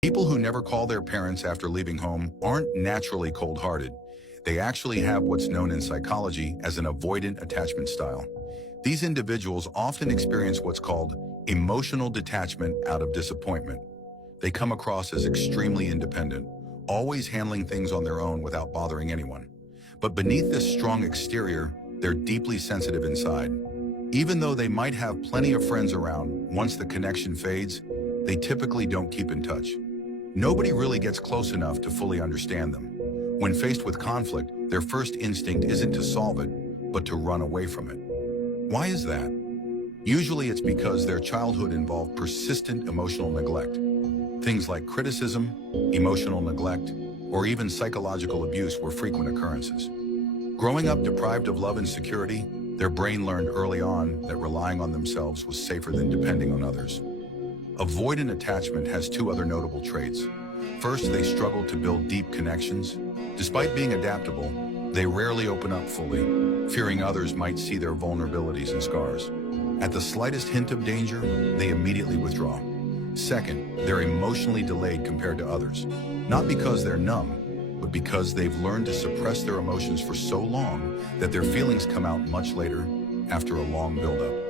People who never call their parents after leaving home aren't naturally cold-hearted. They actually have what's known in psychology as an avoidant attachment style. These individuals often experience what's called emotional detachment out of disappointment. They come across as extremely independent, always handling things on their own without bothering anyone. But beneath this strong exterior, they're deeply sensitive inside. Even though they might have plenty of friends around, once the connection fades, they typically don't keep in touch. Nobody really gets close enough to fully understand them. When faced with conflict, their first instinct isn't to solve it, but to run away from it. Why is that? Usually it's because their childhood involved persistent emotional neglect. Things like criticism, emotional neglect, or even psychological abuse were frequent occurrences. Growing up deprived of love and security, their brain learned early on that relying on themselves was safer than depending on others. Avoidant attachment has two other notable traits. First, they struggle to build deep connections. Despite being adaptable, they rarely open up fully, fearing others might see their vulnerabilities and scars. At the slightest hint of danger, they immediately withdraw. Second, they're emotionally delayed compared to others. Not because they're numb, but because they've learned to suppress their emotions for so long that their feelings come out much later after a long buildup.